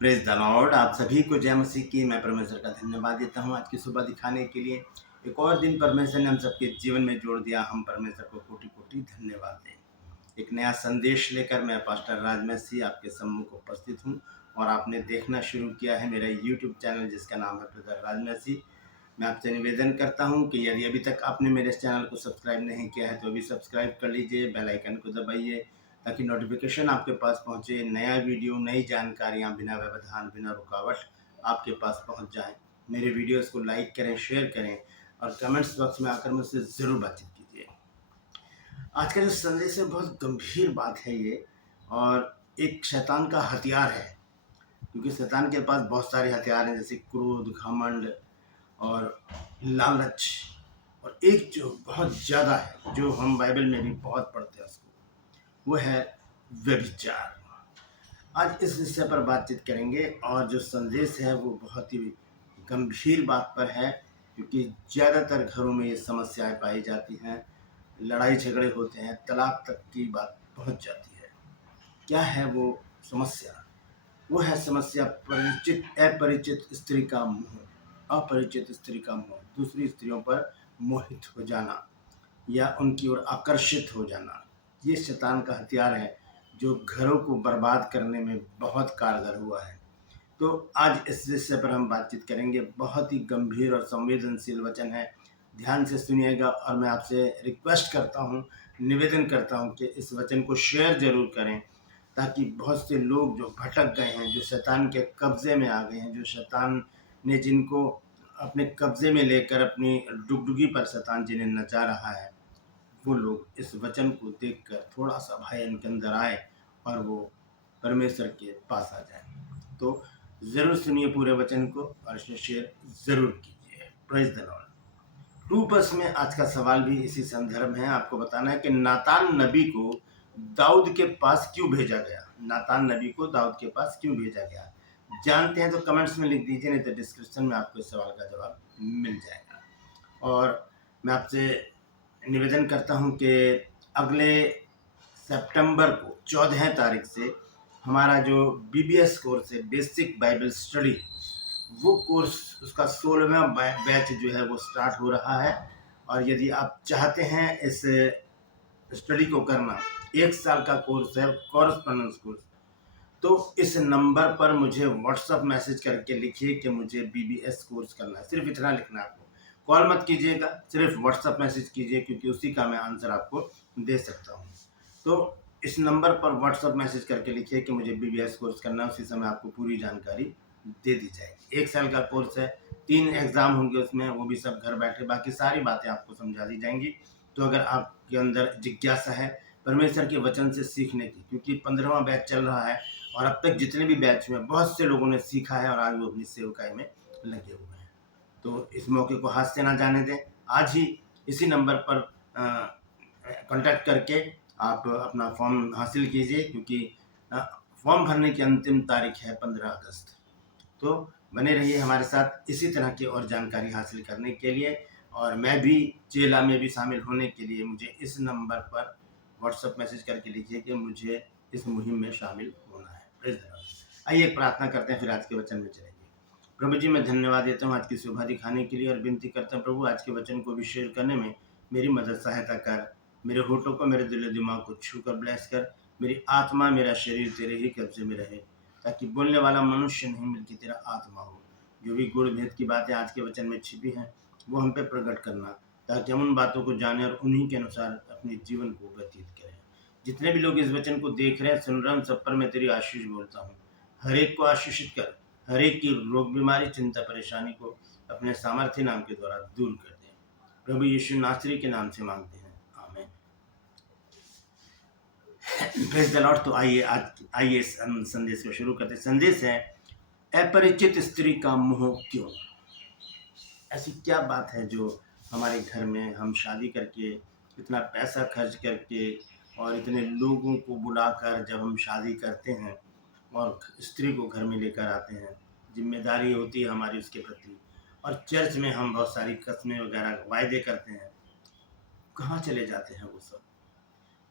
Praise the Lord. आप सभी को जय मसीह की। मैं परमेश्वर का धन्यवाद देता हूँ आज की सुबह दिखाने के लिए। एक और दिन परमेश्वर ने हम सबके जीवन में जोड़ दिया। हम परमेश्वर को कोटि कोटि धन्यवाद दें। एक नया संदेश लेकर मैं पास्टर राज मसीह आपके सम्मुख उपस्थित हूँ और आपने देखना शुरू किया है मेरा यूट्यूब चैनल जिसका नाम है ब्रदर राज मसीह। मैं आपसे निवेदन करता हूं कि यदि अभी तक आपने मेरे इस चैनल को सब्सक्राइब नहीं किया है तो अभी सब्सक्राइब कर लीजिए, बेल आइकन को दबाइए ताकि नोटिफिकेशन आपके पास पहुंचे। नया वीडियो, नई जानकारियां बिना व्यवधान, बिना रुकावट आपके पास पहुंच जाए। मेरे वीडियोस को लाइक करें, शेयर करें और कमेंट्स बॉक्स में आकर मुझसे ज़रूर बातचीत कीजिए। आज का जो संदेश है बहुत गंभीर बात है ये, और एक शैतान का हथियार है, क्योंकि शैतान के पास बहुत सारे हथियार हैं जैसे क्रोध, घमंड और लालच, और एक जो बहुत ज़्यादा है जो हम बाइबल में भी बहुत पढ़ते हैं उसको, वो है व्यभिचार। आज इस विषय पर बातचीत करेंगे और जो संदेश है वो बहुत ही गंभीर बात पर है, क्योंकि ज़्यादातर घरों में ये समस्याएं पाई जाती हैं। लड़ाई झगड़े होते हैं, तलाक तक की बात पहुंच जाती है। क्या है वो समस्या? वो है समस्या अपरिचित स्त्री का मोह। अपरिचित स्त्री का मोह, दूसरी स्त्रियों पर मोहित हो जाना या उनकी ओर आकर्षित हो जाना, ये शैतान का हथियार है जो घरों को बर्बाद करने में बहुत कारगर हुआ है। तो आज इस विषय पर हम बातचीत करेंगे। बहुत ही गंभीर और संवेदनशील वचन है, ध्यान से सुनिएगा। और मैं आपसे रिक्वेस्ट करता हूँ, निवेदन करता हूँ कि इस वचन को शेयर जरूर करें, ताकि बहुत से लोग जो भटक गए हैं, जो शैतान के कब्जे में आ गए हैं, जो शैतान ने जिनको अपने कब्जे में लेकर अपनी डुगडुगी पर शैतान जिन्हें नचा रहा है, वो लोग इस वचन को देखकर थोड़ा सा भय इनके अंदर आए और वो परमेश्वर के पास आ जाए। तो ज़रूर सुनिए पूरे वचन को और इसे शेयर ज़रूर कीजिए। Praise the Lord. टू बस में आज का सवाल भी इसी संदर्भ है। आपको बताना है कि नातान नबी को दाऊद के पास क्यों भेजा गया। नातान नबी को दाऊद के पास क्यों भेजा गया, जानते हैं तो कमेंट्स में लिख दीजिए, नहीं तो डिस्क्रिप्शन में आपको इस सवाल का जवाब मिल जाएगा। और मैं आपसे निवेदन करता हूं कि अगले सितंबर को 14 तारीख से हमारा जो बीबीएस कोर्स है, बेसिक बाइबल स्टडी, वो कोर्स उसका 16वां बैच जो है वो स्टार्ट हो रहा है। और यदि आप चाहते हैं इस स्टडी को करना, 1 साल का कोर्स है, कॉरेस्पॉन्डेंस कोर्स, तो इस नंबर पर मुझे व्हाट्सअप मैसेज करके लिखिए कि मुझे बीबीएस कोर्स करना है। सिर्फ इतना लिखना है आपको, कॉल मत कीजिएगा, सिर्फ व्हाट्सअप मैसेज कीजिए, क्योंकि उसी का मैं आंसर आपको दे सकता हूँ। तो इस नंबर पर व्हाट्सअप मैसेज करके लिखिए कि मुझे बीबीएस कोर्स करना है, उसी समय आपको पूरी जानकारी दे दी जाएगी। 1 साल का कोर्स है, 3 एग्ज़ाम होंगे उसमें, वो भी सब घर बैठे, बाकी सारी बातें आपको समझा दी जाएंगी। तो अगर आपके अंदर जिज्ञासा है परमेश्वर के वचन से सीखने की, क्योंकि 15वां बैच चल रहा है और अब तक जितने भी बैच हुए बहुत से लोगों ने सीखा है और आज वो अपनी सेवकाई में लगे हुए हैं, तो इस मौके को हाथ से ना जाने दें। आज ही इसी नंबर पर कांटेक्ट करके आप अपना फॉर्म हासिल कीजिए, क्योंकि फॉर्म भरने की अंतिम तारीख है 15 अगस्त। तो बने रहिए हमारे साथ इसी तरह की और जानकारी हासिल करने के लिए। और मैं भी चेला में भी शामिल होने के लिए मुझे इस नंबर पर व्हाट्सएप मैसेज करके लिखिए कि मुझे इस मुहिम में शामिल होना है। Praise the Lord. आइए एक प्रार्थना करते हैं, फिर आज के वचन में चलेंगे। प्रभु जी, मैं धन्यवाद देता हूँ आज की शोभा दिखाने के लिए और विनती करता हूँ प्रभु, आज के वचन को भी शेयर करने में मेरी मदद सहायता कर। मेरे होठों को, मेरे दिल दिमाग को छू कर ब्लेस कर। मेरी आत्मा, मेरा शरीर तेरे ही कब्जे में रहे, ताकि बोलने वाला मनुष्य नहीं बल्कि तेरा आत्मा हो। जो भी गुण भेद की बातें आज के वचन में छिपी हैं वो हम पे प्रकट करना, ताकि हम उन बातों को जाने और उन्हीं के अनुसार अपने जीवन को व्यतीत करें। जितने भी लोग इस वचन को देख रहे हैं, सुन रहे हैं, सब पर मैं तेरी आशीष बोलता हूँ। हर एक को आशीषित कर, हर एक की रोग, बीमारी, चिंता, परेशानी को अपने सामर्थ्य नाम के द्वारा दूर कर दे। प्रभु यीशु नासरी के नाम से मांगते हैं, आमीन। Praise the Lord. तो आइए इस संदेश को शुरू करते हैं। संदेश है, अपरिचित स्त्री का मोह क्यों। ऐसी क्या बात है जो हमारे घर में हम शादी करके, इतना पैसा खर्च करके और इतने लोगों को बुलाकर जब हम शादी करते हैं और स्त्री को घर में लेकर आते हैं, जिम्मेदारी होती है हमारी उसके प्रति, और चर्च में हम बहुत सारी कस्में वगैरह वायदे करते हैं, कहाँ चले जाते हैं वो सब?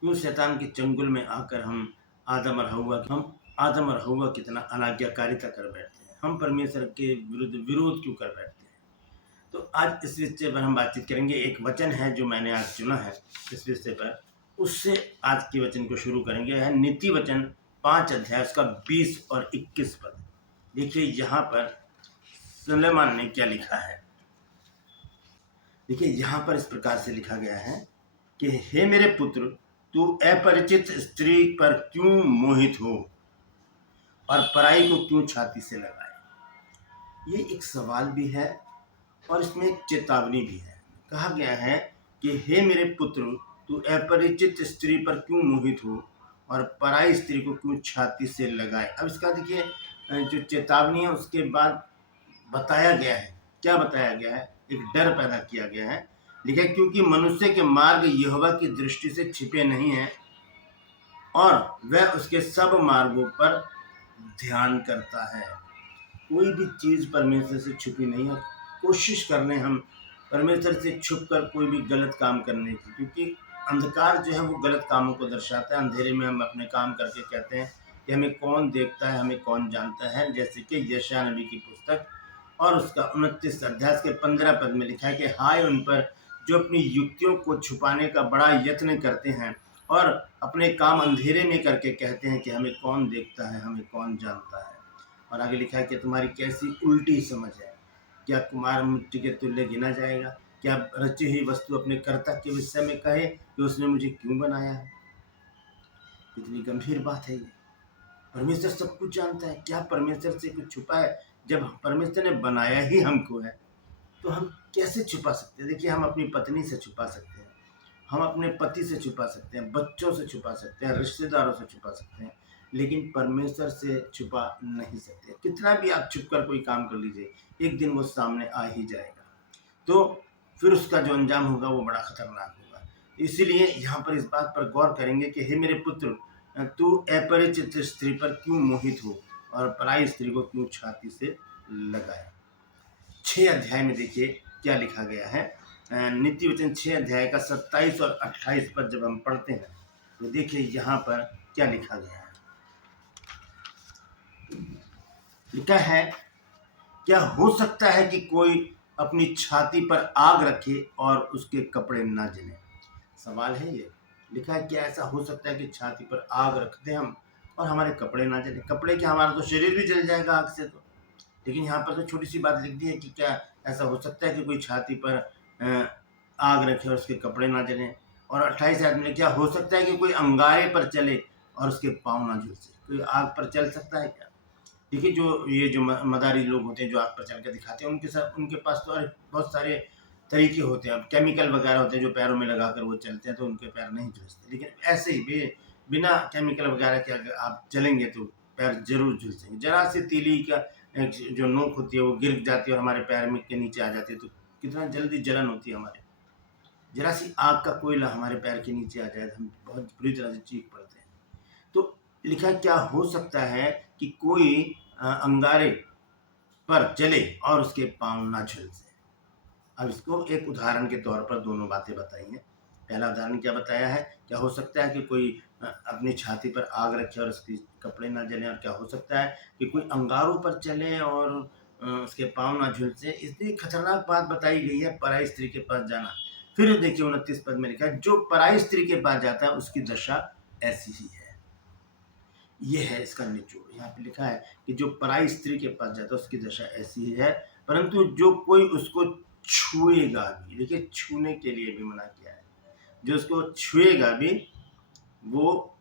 क्यों शैतान के चंगुल में आकर हम आदम और हव्वा हम आदम और हव्वा कितना अनाज्ञाकारिता कर बैठते हैं, हम परमेश्वर के विरुद्ध विरोध क्यों कर बैठते हैं। तो आज इस विषय पर हम बातचीत करेंगे। एक वचन है जो मैंने आज चुना है इस विषय पर, उससे आज के वचन को शुरू करेंगे। है नीति वचन 5 अध्याय उसका 20 और 21 पद। देखिए यहाँ पर सुलेमान ने क्या लिखा है। देखिए यहाँ पर इस प्रकार से लिखा गया है कि हे मेरे पुत्र, तू अपरिचित स्त्री पर क्यों मोहित हो और पराई को क्यों छाती से लगाए। ये एक सवाल भी है और इसमें एक चेतावनी भी है। कहा गया है कि हे मेरे पुत्र, तू अपरिचित स्त्री पर क्यों मोहित हो और पराई स्त्री को क्यों छाती से लगाए। अब इसका देखिए जो चेतावनी है उसके बाद बताया गया है, क्या बताया गया है, एक डर पैदा किया गया है। लिखा है क्योंकि मनुष्य के मार्ग यहोवा की दृष्टि से छिपे नहीं हैं और वह उसके सब मार्गों पर ध्यान करता है। कोई भी चीज़ परमेश्वर से छुपी नहीं है। कोशिश कर रहे हैं हम परमेश्वर से छुप कर कोई भी गलत काम करने की, क्योंकि अंधकार जो है वो गलत कामों को दर्शाता है। अंधेरे में हम अपने काम करके कहते हैं कि हमें कौन देखता है, हमें कौन जानता है। जैसे कि यशायाह नबी की पुस्तक और उसका 29 अध्याय के 15 पद में लिखा है कि हाय उन पर जो अपनी युक्तियों को छुपाने का बड़ा यत्न करते हैं और अपने काम अंधेरे में करके कहते हैं कि हमें कौन देखता है, हमें कौन जानता है। और आगे लिखा है कि तुम्हारी कैसी उल्टी समझ है, क्या कुमार मिट्टी के तुल्य गिना जाएगा। क्या रची हुई वस्तु अपने कर्ता के विषय में कहे कि उसने मुझे क्यों बनाया है। कितनी गंभीर बात है ये। परमेश्वर सब कुछ जानता है, क्या परमेश्वर से कुछ छुपा है। जब परमेश्वर ने बनाया ही हमको है तो हम कैसे छुपा सकते हैं। देखिए हम अपनी पत्नी से छुपा सकते हैं, हम अपने पति से छुपा सकते हैं, बच्चों से छुपा सकते हैं, रिश्तेदारों से छुपा सकते हैं, लेकिन परमेश्वर से छुपा नहीं सकते। कितना भी आप छुप कर कोई काम कर लीजिए, एक दिन वो सामने आ ही जाएगा। तो फिर उसका जो अंजाम होगा वो बड़ा खतरनाक होगा। इसीलिए यहाँ पर इस बात पर गौर करेंगे कि हे मेरे पुत्र, तू अपरिचित स्त्री पर क्यों मोहित हो और पराई स्त्री को क्यों छाती से लगाए। 6 अध्याय में देखिए क्या लिखा गया है। नीति वचन 6 अध्याय का 27 और 28 पर जब हम पढ़ते हैं तो देखिए यहाँ पर क्या लिखा गया है। लिखा है क्या हो सकता है कि कोई अपनी छाती पर आग रखे और उसके कपड़े ना जले। सवाल है ये। लिखा है क्या ऐसा हो सकता है कि छाती पर आग रख दें हम और हमारे कपड़े ना जले। कपड़े क्या, हमारा तो शरीर भी जल जाएगा आग से। तो लेकिन यहाँ पर तो छोटी सी बात लिख दी है कि क्या ऐसा हो सकता है कि कोई छाती पर आग रखे और उसके कपड़े ना जलें। और 28 आदमी में क्या हो सकता है कि कोई अंगारे पर चले और उसके पाँव ना झुलसे। कोई आग पर चल सकता है क्या। देखिए जो ये जो मदारी लोग होते हैं जो आग पर चल कर दिखाते हैं, उनके पास तो बहुत सारे तरीके होते हैं। अब केमिकल वगैरह होते हैं जो पैरों में लगा कर वो चलते हैं तो उनके पैर नहीं झुलसते। लेकिन ऐसे ही बिना केमिकल वगैरह के अगर आप चलेंगे तो पैर जरूर झुलसेंगे। जरा सी तीली का जो नोक होती है वो गिर जाती है और हमारे पैर में के नीचे आ जाती है तो कितना जल्दी जलन होती है हमारे। जरा सी आग का कोयला हमारे पैर के नीचे आ जाए तो हम बहुत बुरी तरह से चीख पड़ते हैं। तो लिखा क्या हो सकता है कि कोई अंगारे पर चले और उसके पाँव ना झुलसे। अब इसको एक उदाहरण के तौर पर दोनों बातें बताई हैं। पहला उदाहरण क्या बताया है, क्या हो सकता है कि कोई अपनी छाती पर आग रखे और उसके कपड़े ना जलें। और क्या हो सकता है कि कोई अंगारों पर चले और उसके पाँव ना झुलसे। इतनी खतरनाक बात बताई गई है पराई स्त्री के पास जाना। फिर देखिए 29 पद में लिखा है जो पराई स्त्री के पास जाता है उसकी दशा ऐसी ही है। ये है इसका निचोड़। यहाँ पे लिखा है कि जो पराई स्त्री के पास जाता है उसकी दशा ऐसी ही है, परंतु जो कोई उसको छुएगा भी, देखिए छूने के लिए भी मना किया है, जो उसको छुएगा भी वो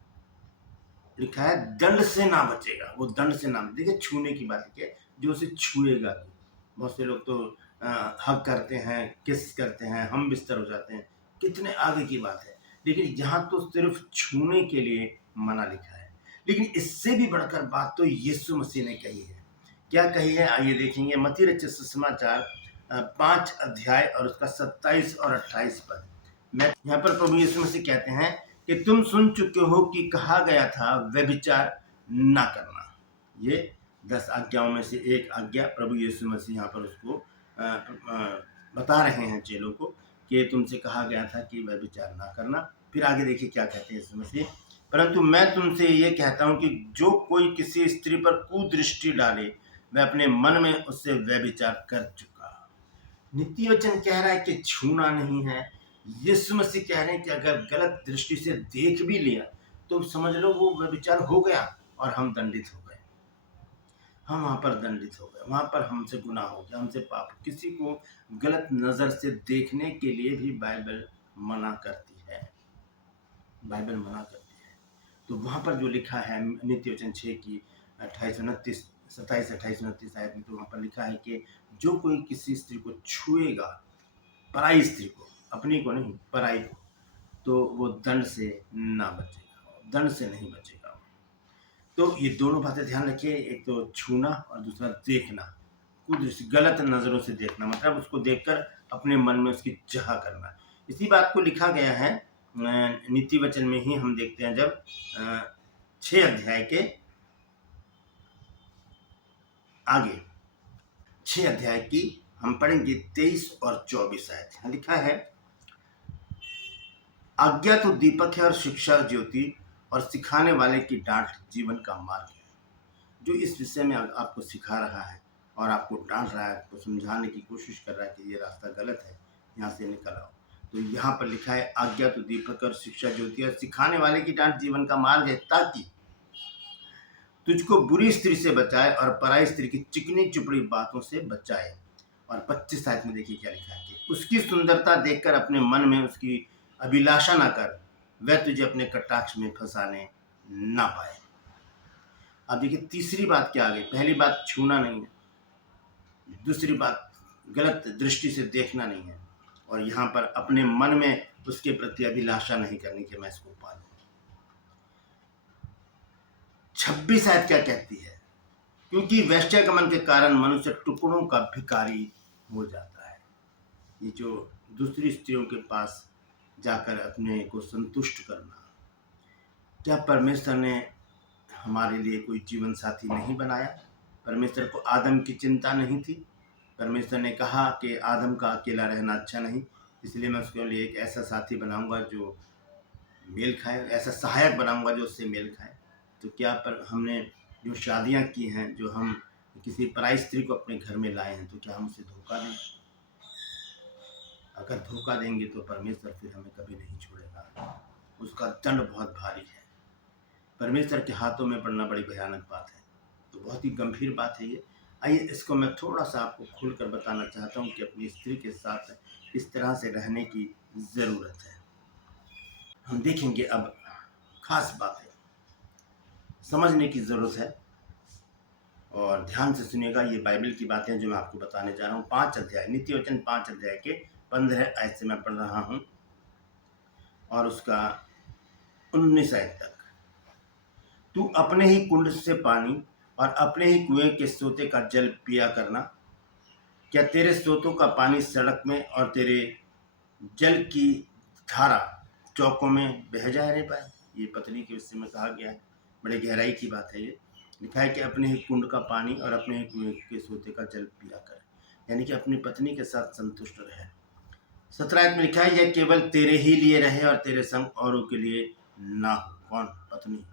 लिखा है दंड से ना बचेगा। वो दंड से ना, देखिए छूने की बात है, जो उसे छुएगा भी। बहुत से लोग तो हक करते हैं, किस करते हैं, हम बिस्तर हो जाते हैं, कितने आगे की बात है। लेकिन यहाँ तो सिर्फ छूने के लिए मना लिखा है। लेकिन इससे भी बढ़कर बात तो यीशु मसीह ने कही है। क्या कही है आइए देखेंगे। मत्ती रचित सुसमाचार 5 अध्याय और उसका 27 और 28 पद। मैं यहाँ पर प्रभु यीशु मसीह कहते हैं कि तुम सुन चुके हो कि कहा गया था व्यभिचार ना करना। ये 10 आज्ञाओं में से एक आज्ञा प्रभु यीशु मसीह यहाँ पर उसको बता रहे हैं चेलों को कि तुमसे कहा गया था कि व्यभिचार ना करना। फिर आगे देखिए क्या कहते हैं यीशु मसीह परंतु मैं तुमसे ये कहता हूं कि जो कोई किसी स्त्री पर कुदृष्टि डाले वह अपने मन में उससे व्यभिचार कर चुका। नित्य वचन कह रहा है कि छूना नहीं है। यीशु मसीह कह रहे हैं कि अगर गलत दृष्टि से देख भी लिया तो समझ लो वो व्यभिचार हो गया और हम दंडित हो गए। हम वहां पर दंडित हो गए, वहां पर हमसे गुनाह हो गया, हमसे पाप। किसी को गलत नजर से देखने के लिए भी बाइबल मना करती है, बाइबल मना करती है। तो वहां पर जो लिखा है नित्य वचन 6 की 27-28 आयत में, तो वहां पर लिखा है कि जो कोई किसी स्त्री को छुएगा, पराई स्त्री को, अपनी को नहीं, पराई को, तो वो दंड से ना बचेगा, दंड से नहीं बचेगा। तो ये दोनों बातें ध्यान रखिए, एक तो छूना और दूसरा देखना, कुछ गलत नजरों से देखना, मतलब उसको देखकर अपने मन में उसकी चाह करना। इसी बात को लिखा गया है नीति वचन में ही। हम देखते हैं जब 6 अध्याय के आगे, 6 अध्याय की हम पढ़ेंगे 23 और 24 आयत। यहाँ लिखा है, आज्ञा तो दीपक है और शिक्षा ज्योति, और सिखाने वाले की डांट जीवन का मार्ग है। जो इस विषय में आपको सिखा रहा है और आपको डांट रहा है, आपको समझाने की कोशिश कर रहा है कि ये रास्ता गलत है, यहाँ से निकल आओ। तो यहाँ पर लिखा है, आज्ञा तो दीपक और शिक्षा ज्योति, और सिखाने वाले की डांट जीवन का मार्ग है, ताकि तुझको बुरी स्त्री से बचाए और पराई स्त्री की चिकनी चुपड़ी बातों से बचाए। और 25 आयत में देखिए क्या लिखा है कि उसकी सुंदरता देखकर अपने मन में उसकी अभिलाषा ना कर, वह तुझे अपने कटाक्ष में फंसाने ना पाए। अब देखिए तीसरी बात क्या आ गई। पहली बात छूना नहीं है, दूसरी बात गलत दृष्टि से देखना नहीं है, और यहाँ पर अपने मन में उसके प्रति अभिलाषा नहीं करनी कि मैं इसको पालूं। 26 आयत क्या कहती है, क्योंकि वैश्यगमन के कारण मनुष्य टुकड़ों का भिखारी हो जाता है। ये जो दूसरी स्त्रियों के पास जाकर अपने को संतुष्ट करना, क्या परमेश्वर ने हमारे लिए कोई जीवन साथी नहीं बनाया? परमेश्वर को आदम की चिंता नहीं थी? परमेश्वर ने कहा कि आदम का अकेला रहना अच्छा नहीं, इसलिए मैं उसके लिए एक ऐसा साथी बनाऊंगा जो मेल खाए, ऐसा सहायक बनाऊंगा जो उससे मेल खाए। तो क्या पर हमने जो शादियां की हैं, जो हम किसी पराई स्त्री को अपने घर में लाए हैं, तो क्या हम उसे धोखा दें? अगर धोखा देंगे तो परमेश्वर फिर हमें कभी नहीं छोड़ेगा, उसका दंड बहुत भारी है। परमेश्वर के हाथों में पड़ना बड़ी भयानक बात है। तो बहुत ही गंभीर बात है ये। आइए इसको मैं थोड़ा सा आपको खुलकर बताना चाहता हूँ कि अपनी स्त्री के साथ किस तरह से रहने की ज़रूरत है। हम देखेंगे अब, खास बात है, समझने की ज़रूरत है, और ध्यान से सुनिएगा। ये बाइबल की बातें जो मैं आपको बताने जा रहा हूँ। 5 अध्याय, नित्य वचन 5 अध्याय के 15 आयत से मैं पढ़ रहा हूँ और उसका 19 आयत तक। तू अपने ही कुंड से पानी और अपने ही कुएं के सोते का जल पिया करना। क्या तेरे सोतों का पानी सड़क में और तेरे जल की धारा चौकों में बह जा रहे पाए? ये पत्नी के विषय में कहा गया है, बड़े गहराई की बात है ये। लिखा है कि अपने ही कुंड का पानी और अपने ही कुएं के सोते का जल पिया कर, यानी कि अपनी पत्नी के साथ संतुष्ट रहे। 17 आयत में लिखा है, यह केवल तेरे ही लिए रहे और तेरे संग औरों के लिए ना हो। कौन? पत्नी।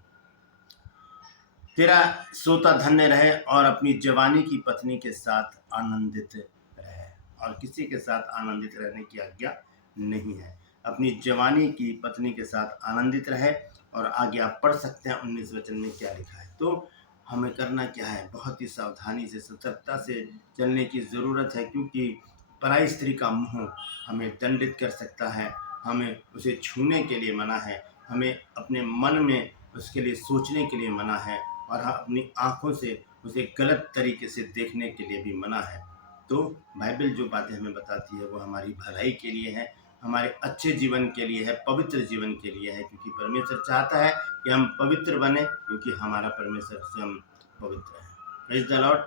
तेरा सोता धन्य रहे और अपनी जवानी की पत्नी के साथ आनंदित रहे। और किसी के साथ आनंदित रहने की आज्ञा नहीं है। अपनी जवानी की पत्नी के साथ आनंदित रहे। और आगे आप पढ़ सकते हैं 19 वचन में क्या लिखा है। तो हमें करना क्या है? बहुत ही सावधानी से, सतर्कता से चलने की ज़रूरत है, क्योंकि पराई स्त्री का मुँह हमें दंडित कर सकता है। हमें उसे छूने के लिए मना है, हमें अपने मन में उसके लिए सोचने के लिए मना है, और अपनी आँखों से उसे गलत तरीके से देखने के लिए भी मना है। तो बाइबल जो बातें हमें बताती है वो हमारी भलाई के लिए है, हमारे अच्छे जीवन के लिए है, पवित्र जीवन के लिए है, क्योंकि परमेश्वर चाहता है कि हम पवित्र बने, क्योंकि हमारा परमेश्वर स्वयं पवित्र है। Praise the Lord.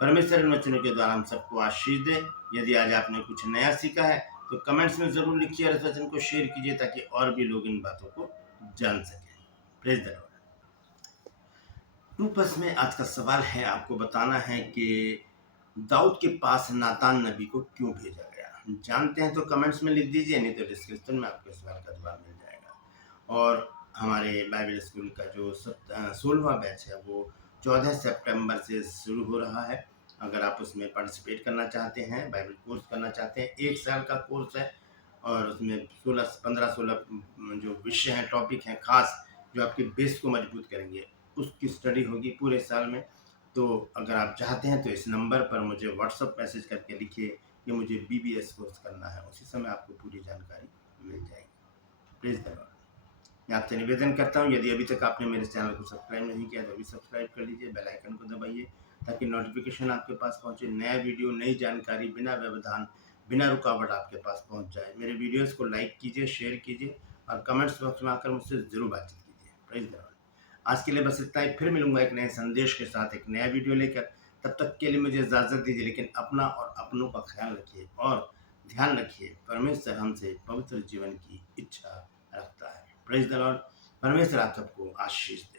परमेश्वर इन वचनों के द्वारा हम सबको आशीष दे। यदि आज आपने कुछ नया सीखा है तो कमेंट्स में ज़रूर लिखिए और इस वचन को शेयर कीजिए, ताकि और भी लोग इन बातों को जान सकें। Praise the Lord. रूपस में आज का सवाल है, आपको बताना है कि दाऊद के पास नातान नबी को क्यों भेजा गया। जानते हैं तो कमेंट्स में लिख दीजिए, नहीं तो डिस्क्रिप्शन में आपको सवाल का जवाब मिल जाएगा। और हमारे बाइबल स्कूल का जो 16वां बैच है वो 14 सितंबर से शुरू हो रहा है। अगर आप उसमें पार्टिसिपेट करना चाहते हैं, बाइबल कोर्स करना चाहते हैं, 1 साल का कोर्स है और उसमें 15-16 जो विषय हैं, टॉपिक हैं खास जो आपके बेस को मजबूत करेंगे, उसकी स्टडी होगी पूरे साल में। तो अगर आप चाहते हैं तो इस नंबर पर मुझे व्हाट्सएप मैसेज करके लिखिए कि मुझे बीबीएस कोर्स करना है, उसी समय आपको पूरी जानकारी मिल जाएगी। प्लीज़ धन्यवाद। मैं आपसे निवेदन करता हूँ, यदि अभी तक आपने मेरे चैनल को सब्सक्राइब नहीं किया तो अभी सब्सक्राइब कर लीजिए, बेल आइकन को दबाइए ताकि नोटिफिकेशन आपके पास पहुँचे, नया वीडियो, नई जानकारी बिना व्यवधान, बिना रुकावट आपके पास पहुँच जाए। मेरे वीडियोस को लाइक कीजिए, शेयर कीजिए और कमेंट्स बॉक्स में आकर मुझसे ज़रूर बातचीत कीजिए। प्लीज़ धन्यवाद। आज के लिए बस इतना ही, फिर मिलूंगा एक नए संदेश के साथ, एक नया वीडियो लेकर। तब तक के लिए मुझे इजाज़त दीजिए, लेकिन अपना और अपनों का ख्याल रखिए और ध्यान रखिए, परमेश्वर हमसे पवित्र जीवन की इच्छा रखता है। Praise the Lord. परमेश्वर आप सबको आशीष दे।